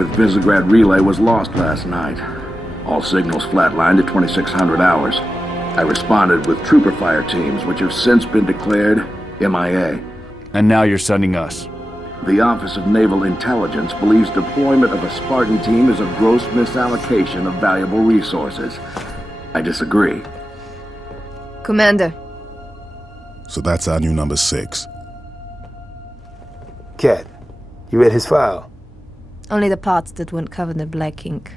with Visegrad Relay was lost last night. All signals flatlined at 2600 hours. I responded with trooper fire teams, which have since been declared MIA. And now you're sending us. The Office of Naval Intelligence believes deployment of a Spartan team is a gross misallocation of valuable resources. I disagree. Commander. So that's our new number 6. Cat, you read his file? Only the parts that weren't covered in black ink.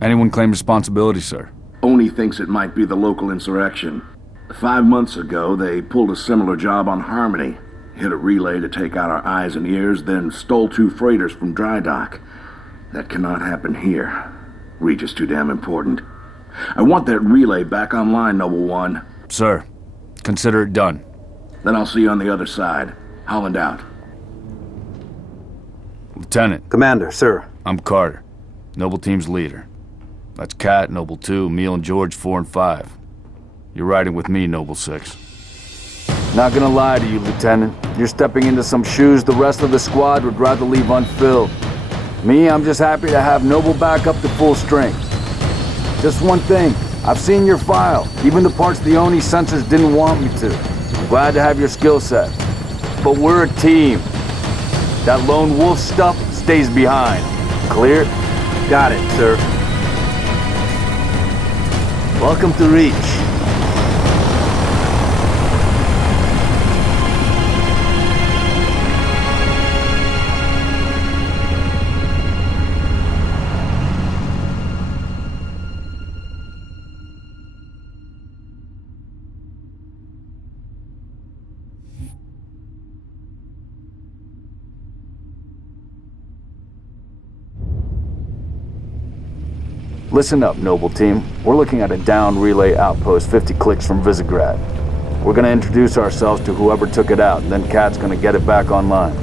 Anyone claim responsibility, sir? Oni thinks it might be the local insurrection. 5 months ago, they pulled a similar job on Harmony. Hit a relay to take out our eyes and ears, then stole 2 freighters from dry dock. That cannot happen here. Reach is too damn important. I want that relay back online, Noble One. Sir, consider it done. Then I'll see you on the other side. Holland out. Lieutenant. Commander, sir. I'm Carter, Noble Team's leader. That's Kat, Noble 2, Emil and George 4 and 5. You're riding with me, Noble 6. Not gonna lie to you, Lieutenant. You're stepping into some shoes the rest of the squad would rather leave unfilled. Me, I'm just happy to have Noble back up to full strength. Just one thing, I've seen your file, even the parts the Oni censors didn't want me to. I'm glad to have your skill set. But we're a team. That lone wolf stuff stays behind. Clear? Got it, sir. Welcome to Reach. Listen up, Noble Team. We're looking at a downed relay outpost 50 clicks from Visegrad. We're gonna introduce ourselves to whoever took it out, and then Kat's gonna get it back online.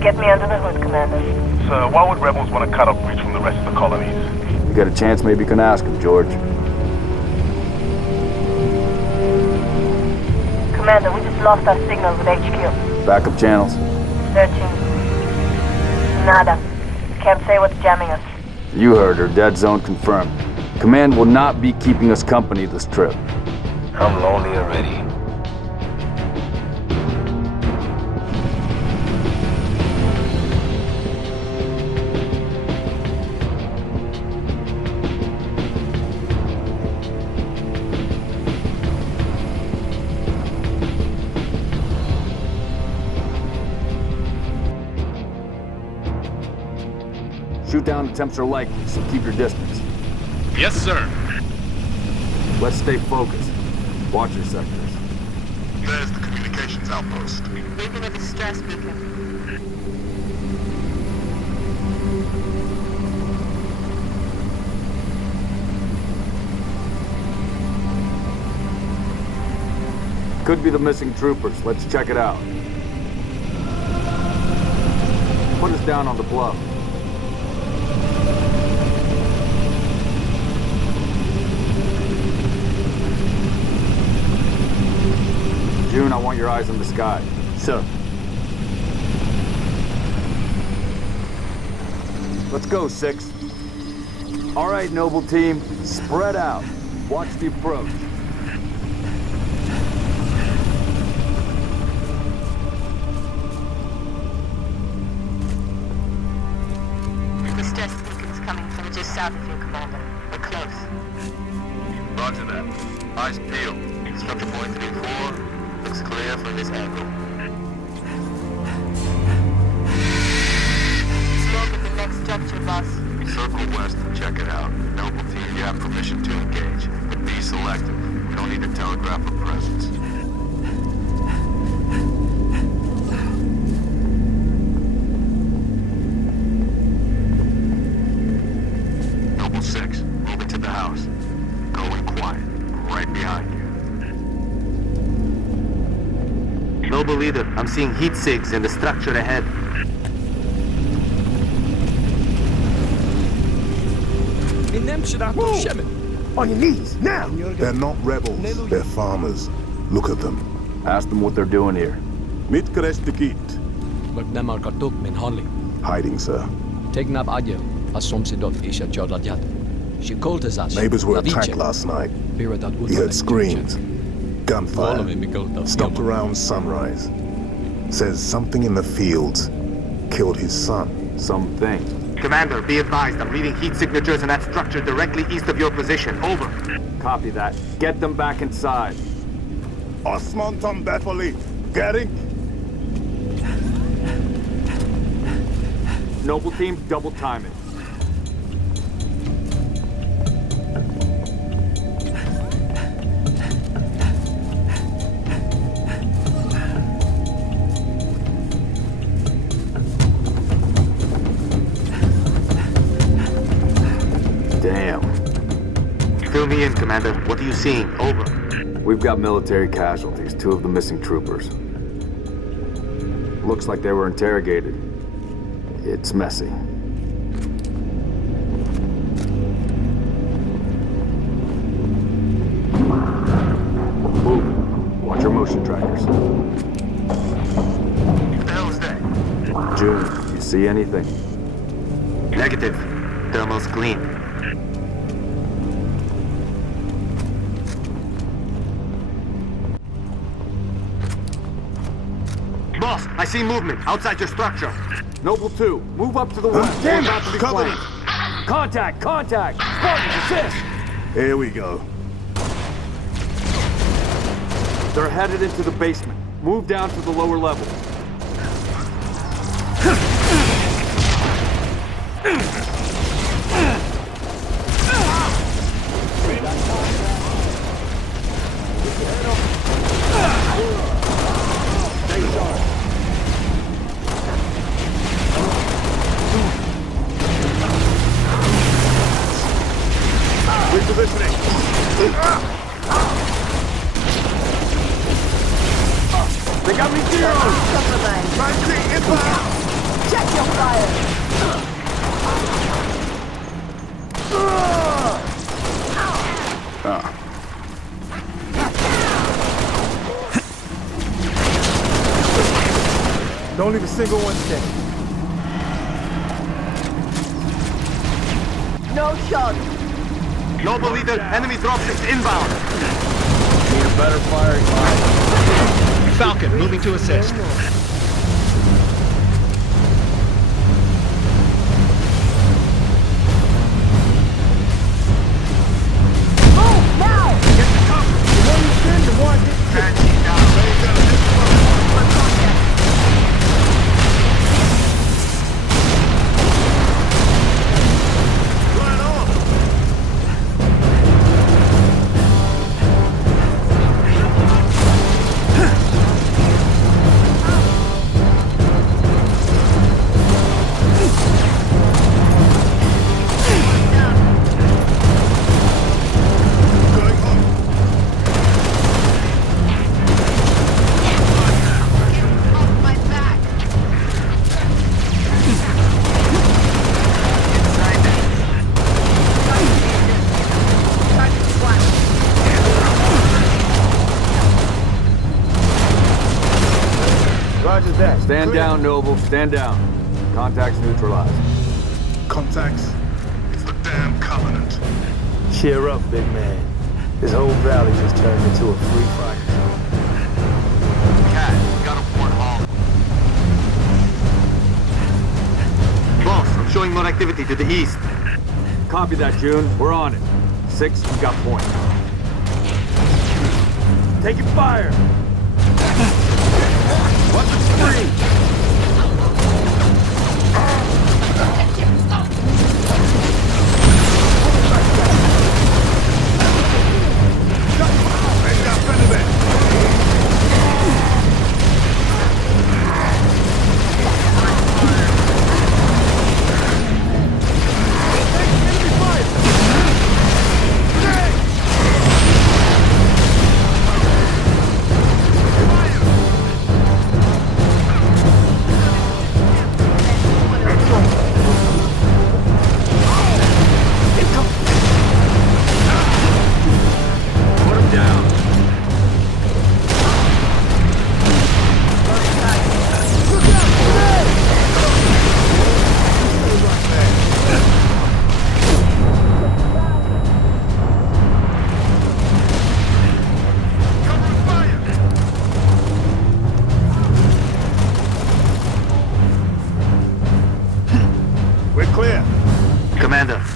Get me under the hood, Commander. Sir, why would rebels want to cut off Reach from the rest of the colonies? You get a chance, maybe you can ask him, George. Commander, we just lost our signal with HQ. Backup channels? Searching. Nada. Can't say what's jamming us. You heard her. Dead zone confirmed. Command will not be keeping us company this trip. I'm lonely already. Shoot-down attempts are likely, so keep your distance. Yes, sir. Let's stay focused. Watch your sectors. There's the communications outpost. Leaving a distress beacon. Could be the missing troopers. Let's check it out. Put us down on the bluff. June, I want your eyes on the sky. Sir. Let's go, 6. All right, Noble Team, spread out. Watch the approach. The distress beacon's coming from just south of you, Commander. We're close. Roger that. Eyes peeled. Structure point 3-4. Looks clear from this angle. Smoke at the next structure, boss. Circle west and check it out. Noble Team, you have permission to engage, but be selective. We don't need to telegraph our presence. Noble 6, moving to the house. Going quiet. Right behind you. Noble leader, I'm seeing heat sigs in the structure ahead. On your knees, now! They're not rebels. They're farmers. Look at them. Ask them what they're doing here. Mitkä restikit? But nämä alkaa tukmin halli. Hiding, sir. Tegnab Adyo, Asomsidot Isha Jodadyat. She called us as Neighbors were attacked last night. He heard screams, gunfire, stopped around sunrise. Says something in the fields killed his son. Something. Commander, be advised, I'm reading heat signatures in that structure directly east of your position. Over. Copy that. Get them back inside. Osman Tom Bepoli, getting? Noble team, double time it. Damn. Fill me in, Commander. What are you seeing? Over. We've got military casualties, 2 of the missing troopers. Looks like they were interrogated. It's messy. Move. Watch your motion trackers. What the hell is that? June, you see anything? Negative. Thermal's clean. Boss, I see movement outside your structure. Noble 2, move up to the west. Damn We're about to be cover me. flanked. Contact! Contact! Spartans, assist! Here we go. They're headed into the basement. Move down to the lower level. Repositioning. They got me zeroed! Fancy inbound! Check your fire! Don't leave a single one standing. No shot! Noble leader, enemy dropships inbound. Need a better firing line. Falcon, moving to assist. Move now! Get the cover. The one you send, the one gets Fancy down. Roger that. Stand Clear. down, Noble. Stand down. Contacts neutralized. Contacts? It's the damn Covenant. Cheer up, big man. This whole valley just turned into a free fight. Cat, got a port hall. Boss, I'm showing more activity to the east. Copy that, June. We're on it. 6, we got point. Taking fire! What's the spree?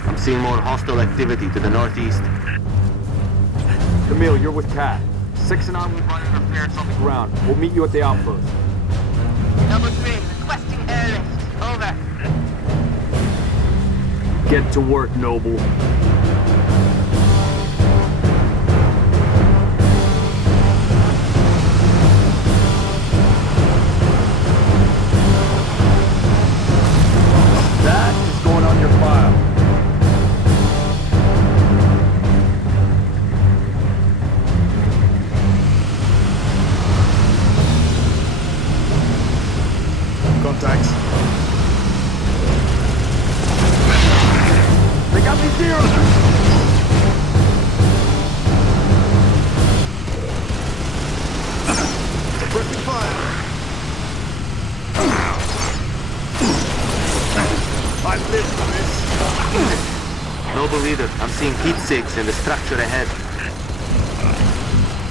I'm seeing more hostile activity to the northeast. Camille, you're with Kat. 6 and I will run interference on the ground. We'll meet you at the outpost. Number 3, requesting airlift. Over. Get to work, Noble. That is going on your file. Contacts. They got me zeroed! Suppressing fire. I live for this. Noble leader, I'm seeing heat sinks in the structure ahead.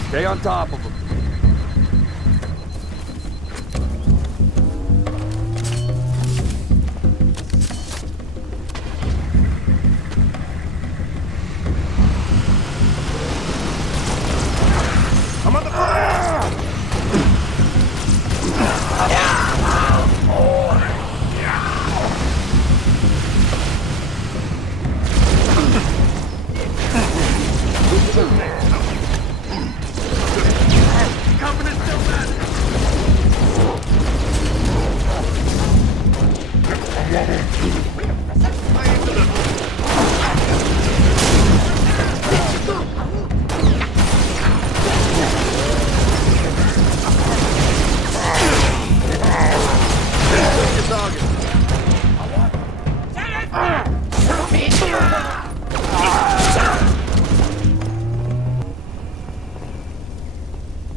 Stay on top of them. I'm under fire!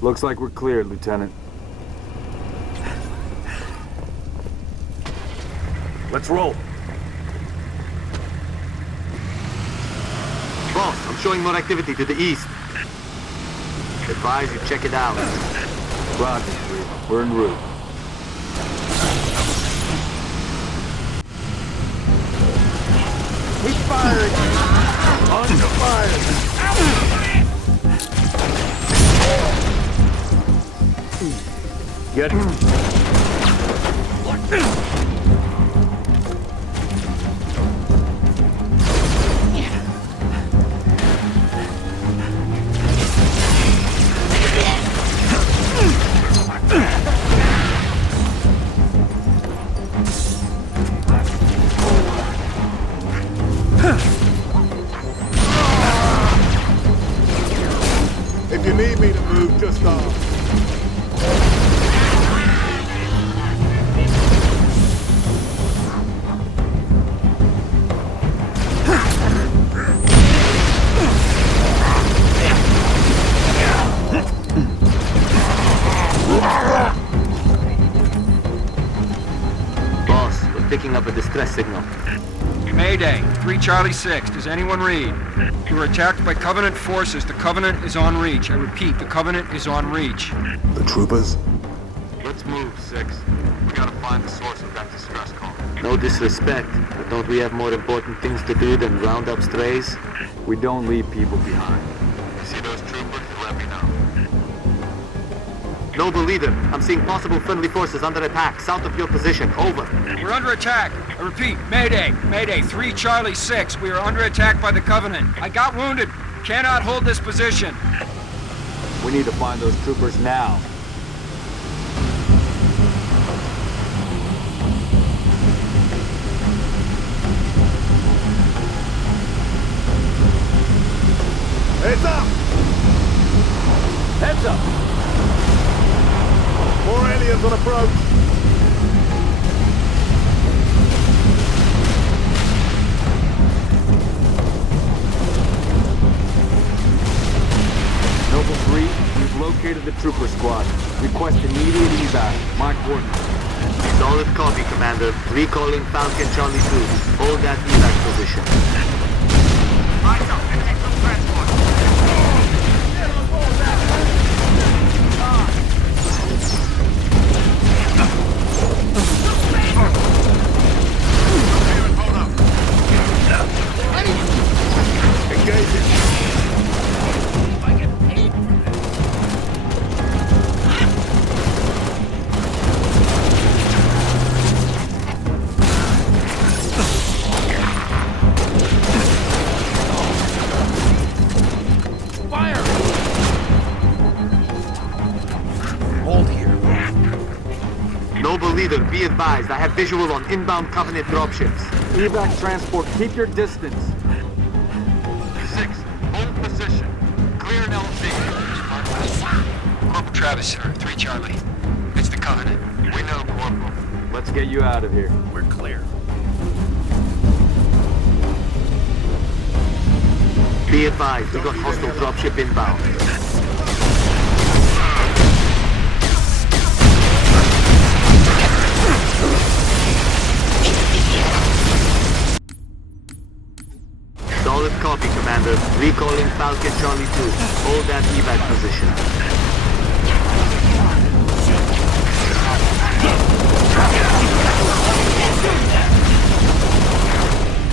Looks like we're cleared, Lieutenant. Let's roll. Boss, I'm showing more activity to the east. Advise you check it out. Roger, we're en route. He's firing! Under fire! Get him. If you need me to move, just ask. Boss, we're picking up a distress signal. Mayday, 3 Charlie 6. Does anyone read? We were attacked by Covenant forces. The Covenant is on reach. I repeat, the Covenant is on reach. The troopers? Let's move, 6. We gotta find the source of that distress call. No disrespect, but don't we have more important things to do than round up strays? We don't leave people behind. You see those troopers? Let me know. Noble leader, I'm seeing possible friendly forces under attack south of your position. Over. We're under attack. I repeat, Mayday, Mayday, 3 Charlie 6. We are under attack by the Covenant. I got wounded. Cannot hold this position. We need to find those troopers now. Heads up! Heads up! More aliens on approach. Noble 3, we've located the trooper squad. Request immediate evac. My coordinates. Solid copy, Commander. Recalling Falcon Charlie 2. Hold that evac position. Eyes up and take some transport. Hold up. Leader, be advised, I have visual on inbound Covenant dropships. Evac transport, keep your distance. 6, hold position. Clear an LZ. Corporal Travis, sir. 3 Charlie. It's the Covenant. We know, Corporal. Let's get you out of here. We're clear. Be advised, we got hostile dropship inbound. Solid copy, Commander. Recalling Falcon Charlie 2. Hold that evac position.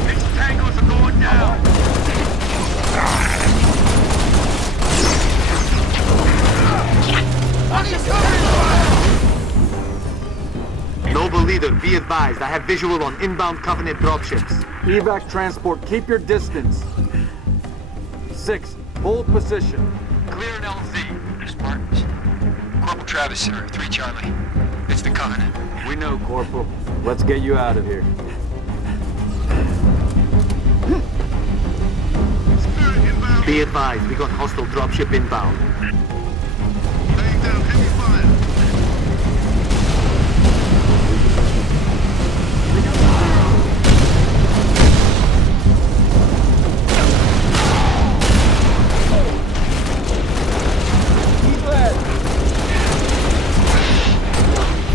These tangos are going down. Noble Leader, be advised, I have visual on inbound Covenant dropships. Evac transport, keep your distance. 6, hold position. Clear an LZ. Spartans. Corporal Travis, sir. 3 Charlie. It's the Covenant. We know, Corporal. Let's get you out of here. Be advised, we got hostile dropship inbound. Laying down heavy fire.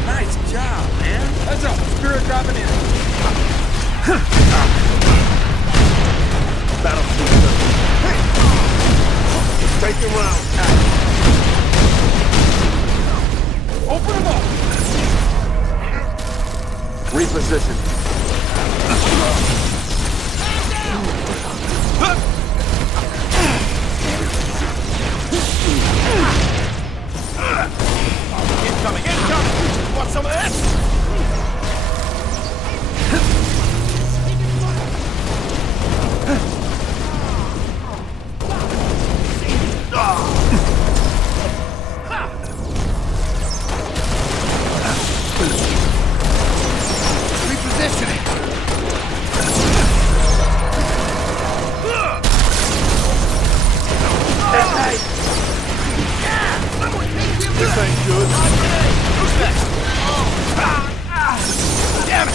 Nice job, man. Heads up! Spirit dropping in. Taking round. Open them up! Reposition. Incoming, incoming! Want some of this? This ain't good. Who's next? Damn it!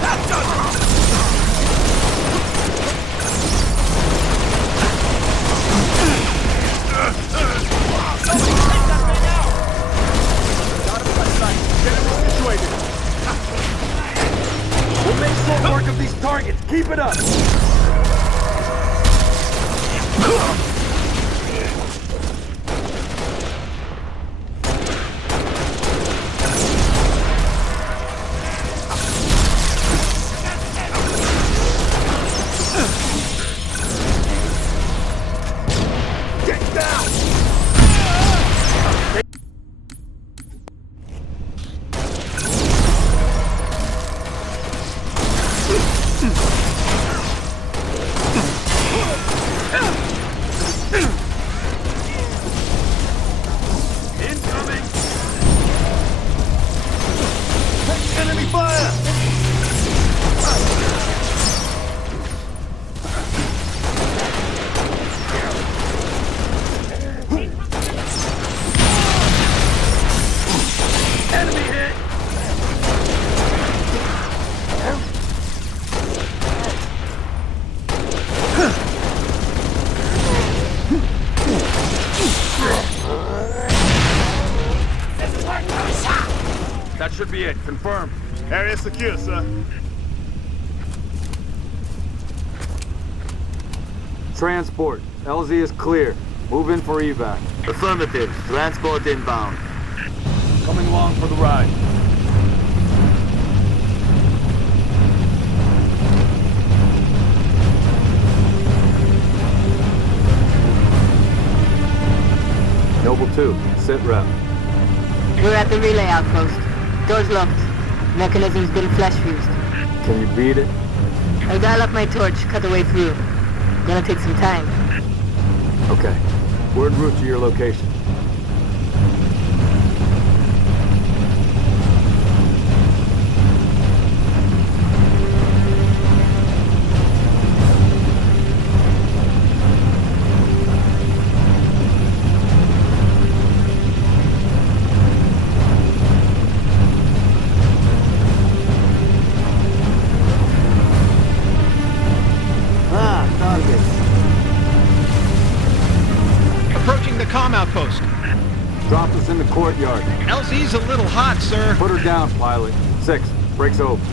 That does it! Somebody take that thing out! Got him by sight. Get him situated. We'll make short work of these targets. Keep it up! Get down! Incoming! Enemy fire! Enemy hit! That should be it. Confirmed. Area secure, sir. Transport. LZ is clear. Move in for evac. Affirmative. Transport inbound. Coming along for the ride. Noble 2, sit rep. We're at the relay outpost. Door's locked. Mechanism's been flash fused. Can you beat it? I'll dial up my torch, cut the way through. Gonna take some time. Okay. We're en route to your location. Approaching the comm outpost. Drop us in the courtyard. LZ's a little hot, sir. Put her down, pilot. 6. Breaks open.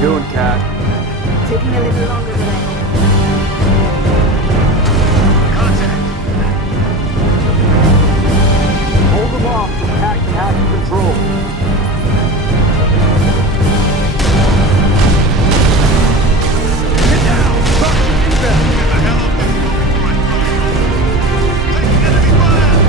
Doing, Cat? Taking a little longer than I hoped. Hold them off so Cat can have control. Get down! Rocket inbound! Get the hell off this road before I throw you over. Taking enemy fire!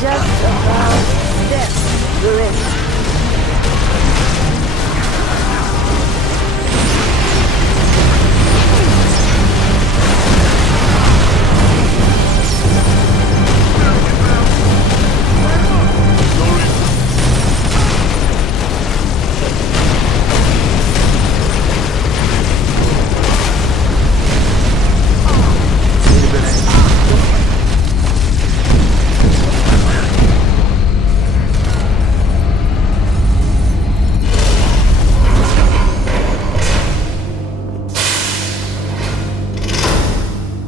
Just about there. We're in.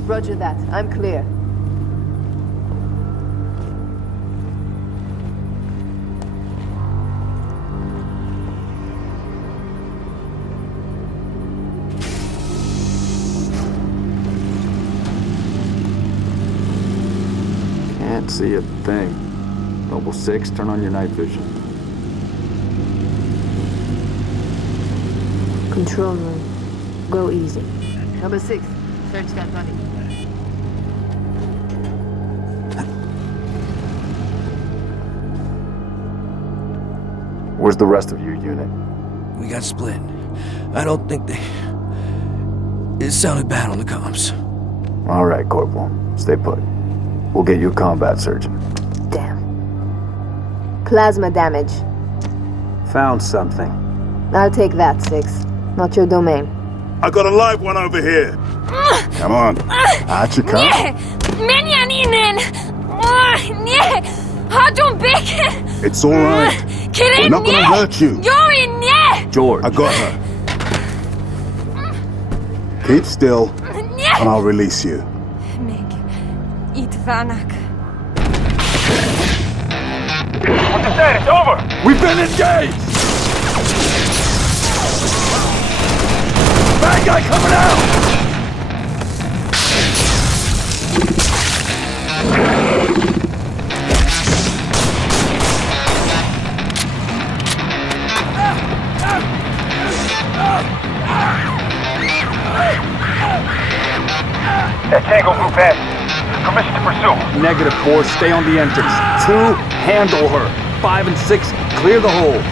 Roger that. I'm clear. Can't see a thing. Noble 6, turn on your night vision. Control room. Go easy. Number 6. Search that body. Where's the rest of your unit? We got split. I don't think they... It sounded bad on the comms. All right, Corporal. Stay put. We'll get you a combat surgeon. Damn. Plasma damage. Found something. I'll take that, 6. Not your domain. I got a live one over here. Come on. Out you come. It's all right. We're not gonna hurt you. George. I got her. Keep still, and I'll release you. What's the status? Over! We've been engaged! Bad guy coming out! That Tango group has permission to pursue. -4, stay on the entrance. 2, handle her. 5 and 6, clear the hole.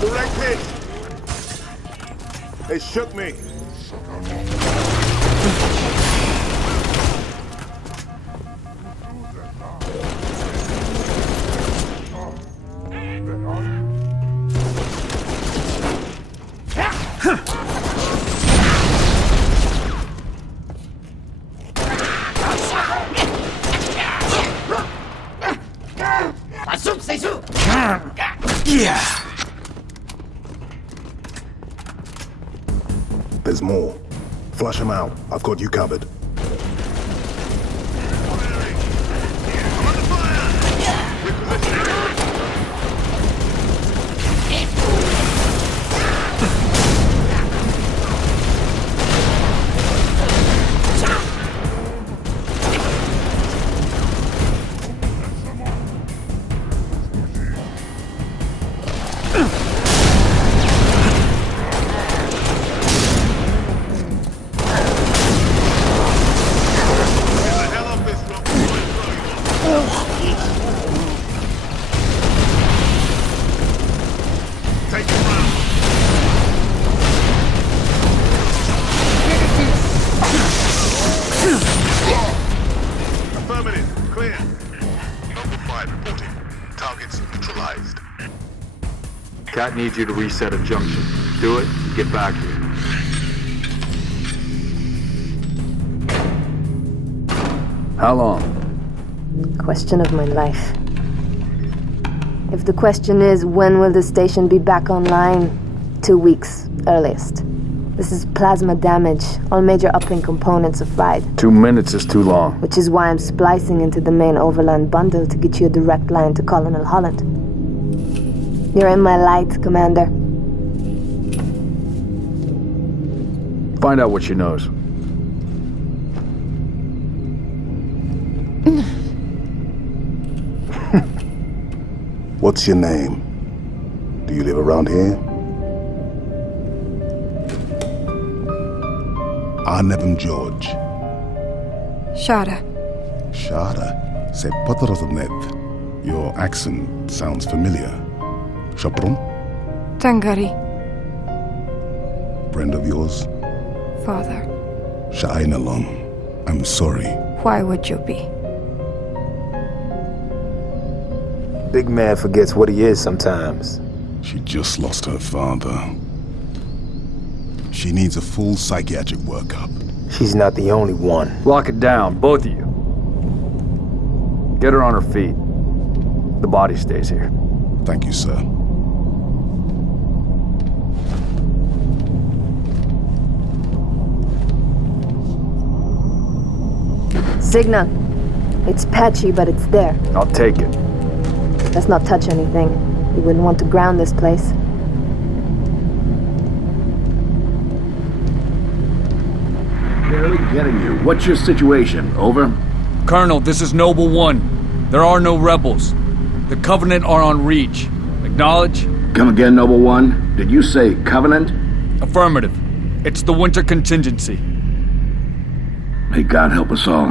Direct hit. They shook me. Yeah. There's more. Flush them out. I've got you covered. Cat needs you to reset a junction. Do it, get back here. How long? Question of my life. If the question is, when will the station be back online? 2 weeks, earliest. This is plasma damage. All major uplink components are fried. 2 minutes is too long. Which is why I'm splicing into the main overland bundle to get you a direct line to Colonel Holland. You're in my light, Commander. Find out what she knows. What's your name? Do you live around here? Arnevim George. Shara. Shara? C'est pas Nev. Your accent sounds familiar. Shapron? Tangari. Friend of yours? Father. Sha'ainalong. I'm sorry. Why would you be? Big man forgets what he is sometimes. She just lost her father. She needs a full psychiatric workup. She's not the only one. Lock it down, both of you. Get her on her feet. The body stays here. Thank you, sir. Signal. It's patchy, but it's there. I'll take it. Let's not touch anything. You wouldn't want to ground this place. Barely getting you. What's your situation? Over? Colonel, this is Noble 1. There are no rebels. The Covenant are on Reach. Acknowledge? Come again, Noble 1. Did you say Covenant? Affirmative. It's the winter contingency. May God help us all.